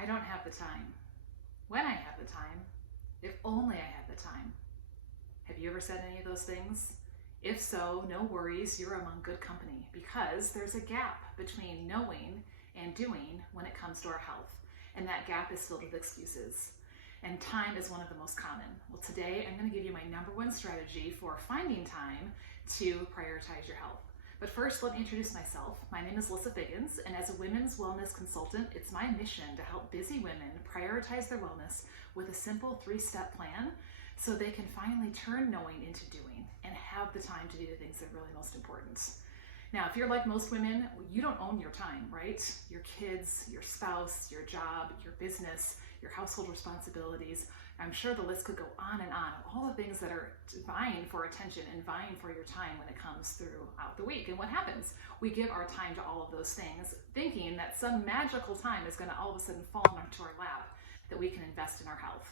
I don't have the time. When I have the time, if only I had the time. Have you ever said any of those things? If so, no worries, you're among good company, because there's a gap between knowing and doing when it comes to our health. And that gap is filled with excuses. And time is one of the most common. Well, today I'm going to give you my number one strategy for finding time to prioritize your health. But first, let me introduce myself. My name is Alyssa Figgins, and as a women's wellness consultant, it's my mission to help busy women prioritize their wellness with a simple 3-step plan so they can finally turn knowing into doing and have the time to do the things that are really most important. Now, if you're like most women, you don't own your time, right? Your kids, your spouse, your job, your business, your household responsibilities. I'm sure the list could go on and on of all the things that are vying for attention and vying for your time when it comes throughout the week. And what happens? We give our time to all of those things, thinking that some magical time is going to all of a sudden fall into our lap that we can invest in our health.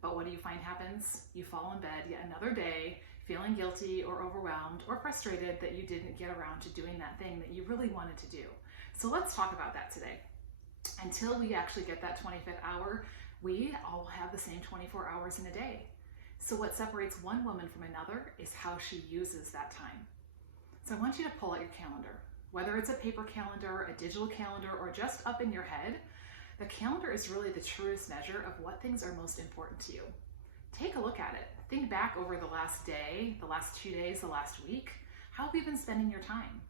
But what do you find happens? You fall in bed yet another day, feeling guilty or overwhelmed or frustrated that you didn't get around to doing that thing that you really wanted to do. So let's talk about that today. Until we actually get that 25th hour, we all have the same 24 hours in a day. So what separates one woman from another is how she uses that time. So I want you to pull out your calendar. Whether it's a paper calendar, a digital calendar, or just up in your head, the calendar is really the truest measure of what things are most important to you. Take a look at it. Think back over the last day, the last 2 days, the last week. How have you been spending your time?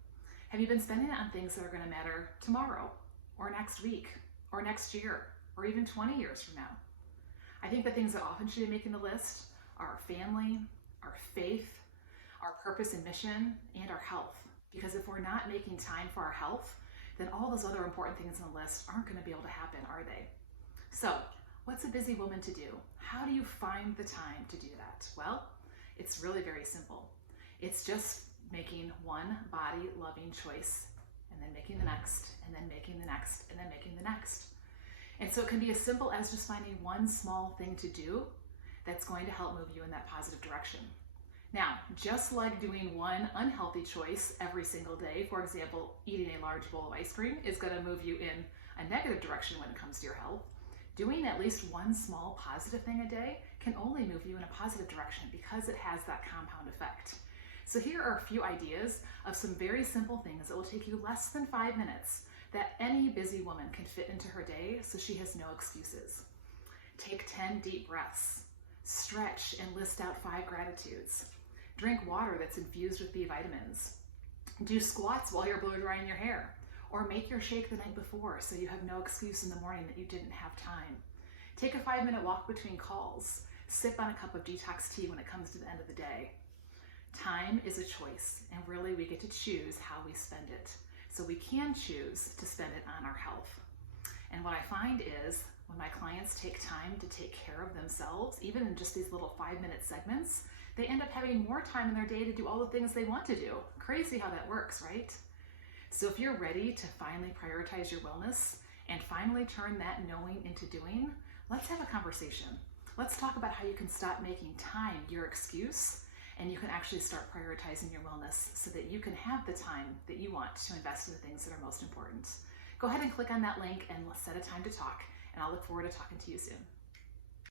Have you been spending it on things that are going to matter tomorrow, or next week, or next year, or even 20 years from now? I think the things that often should be making the list are our family, our faith, our purpose and mission, and our health. Because if we're not making time for our health, then all those other important things on the list aren't going to be able to happen, are they? So, what's a busy woman to do? How do you find the time to do that? Well, it's really very simple. It's just making one body-loving choice, and then making the next, and then making the next, and then making the next. And so it can be as simple as just finding one small thing to do that's going to help move you in that positive direction. Now, just like doing one unhealthy choice every single day, for example, eating a large bowl of ice cream is going to move you in a negative direction when it comes to your health, doing at least one small positive thing a day can only move you in a positive direction because it has that compound effect. So here are a few ideas of some very simple things that will take you less than 5 minutes that any busy woman can fit into her day so she has no excuses. Take 10 deep breaths. Stretch and list out 5 gratitudes. Drink water that's infused with B vitamins. Do squats while you're blow drying your hair. Or make your shake the night before so you have no excuse in the morning that you didn't have time. Take a 5-minute walk between calls. Sip on a cup of detox tea when it comes to the end of the day. Time is a choice, and really we get to choose how we spend it. So we can choose to spend it on our health. And what I find is when my clients take time to take care of themselves, even in just these little 5-minute segments, they end up having more time in their day to do all the things they want to do. Crazy how that works, right? So if you're ready to finally prioritize your wellness and finally turn that knowing into doing, let's have a conversation. Let's talk about how you can stop making time your excuse and you can actually start prioritizing your wellness so that you can have the time that you want to invest in the things that are most important. Go ahead and click on that link and let's set a time to talk, and I'll look forward to talking to you soon.